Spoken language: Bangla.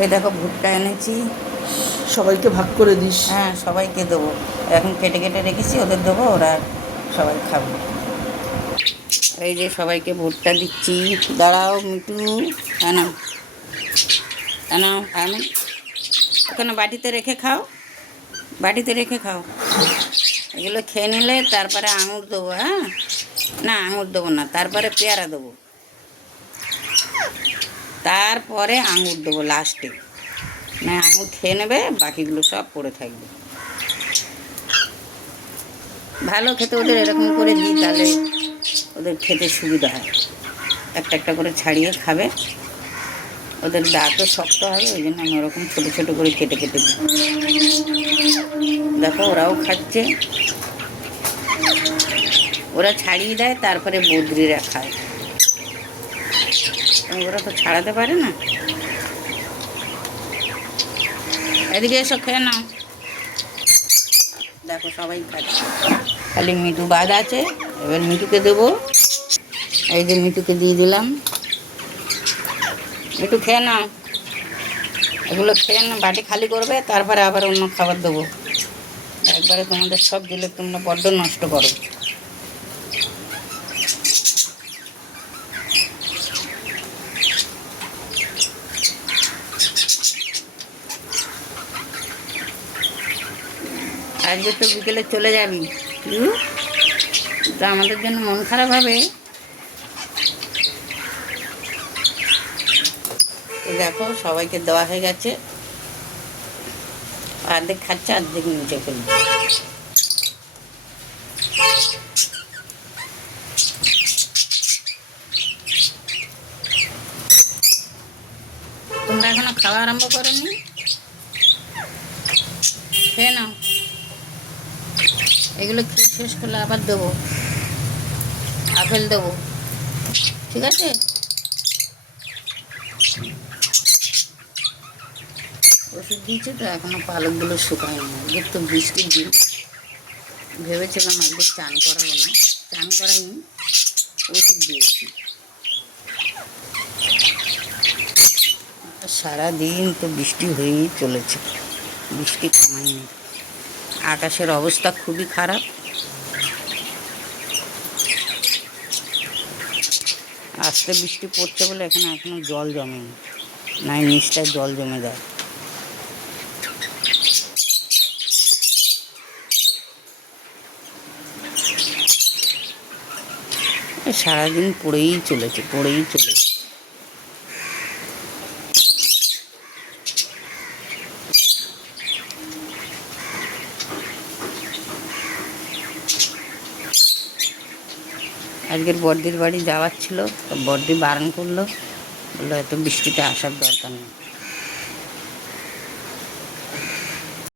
এই দেখো ভুট্টা এনেছি। সবাইকে ভাগ করে দিস? হ্যাঁ, সবাইকে দেবো। এখন কেটে কেটে রেখেছি, ওদের দেবো, ওরা সবাই খাবে। এই যে সবাইকে ভুট্টা দিচ্ছি। দাঁড়াও মিটু, এনা এনা আমি ওখানে বাটিতে রেখে খাও, বাটিতে রেখে খাও। এগুলো খেয়ে নিলে তারপরে আঙুর দেবো। হ্যাঁ, না আঙুর দেবো না, তারপরে পেয়ারা দেবো, তারপরে আঙুর দেবো লাস্টে। না আঙুর খেয়ে নেবে, বাকিগুলো সব পড়ে থাকবে। ভালো খেতে ওদের এরকম করে দিই, তাহলে ওদের খেতে সুবিধা হয়। একটা একটা করে ছাড়িয়ে খাবে, ওদের দাঁতও শক্ত হবে, ওই জন্য আমি ওরকম ছোটো ছোটো করে কেটে কেটে দিই। দেখো ওরাও খাচ্ছে, ওরা ছাড়িয়ে দেয়, তারপরে বদ্রিরা খায়। ওরা তো ছাড়াতে পারে না। এদিকে এসো, খেয়ে নাও। দেখো সবাই খাচ্ছে, খালি মিঠু বাদ আছে। এবার মিঠুকে দেবো। এই যে মিঠুকে দিয়ে দিলাম। মিঠু খেয়ে নাও, এগুলো খেয়ে না, বাটি খালি করবে, তারপরে আবার অন্য খাবার দেবো। একবারে তোমাদের সব দিলে তোমরা বড্ড নষ্ট করো। আজকে তো বিকেলে চলে যাবি, তো আমাদের জন্য মন খারাপ হবে। দেখো সবাইকে দেওয়া হয়ে গেছে, অর্ধেক খাচ্ছে, অর্ধেক নিচে ফেলবে। তোমরা এখনো খাওয়া আরম্ভ করোনি? খেয়ে নাও, এগুলো খেয়ে শেষ করলে আবার দেবো, আপেল দেবো, ঠিক আছে? ওষুধ দিয়েছে তো এখনো পালকগুলো শুকায়নি। আজকে তো বৃষ্টির দিন, ভেবেছিলাম আজকে চান করাবো না, চান করাইনি, ওষুধ দিয়েছি। সারাদিন তো বৃষ্টি হয়েই চলেছে, বৃষ্টি কমায়নি। আকাশের অবস্থা খুবই খারাপ। আস্তে বৃষ্টি পড়ছে বলে এখানে এখনো জল জমেনি, নাই নিচটায় জল জমে যায়। সারাদিন পড়েই চলেছে, পড়েই চলেছে। আজকের বড়দির বাড়ি যাওয়ার ছিল, তো বড়দি বারণ করলো, বললো এত বৃষ্টিতে আসার দরকার নেই।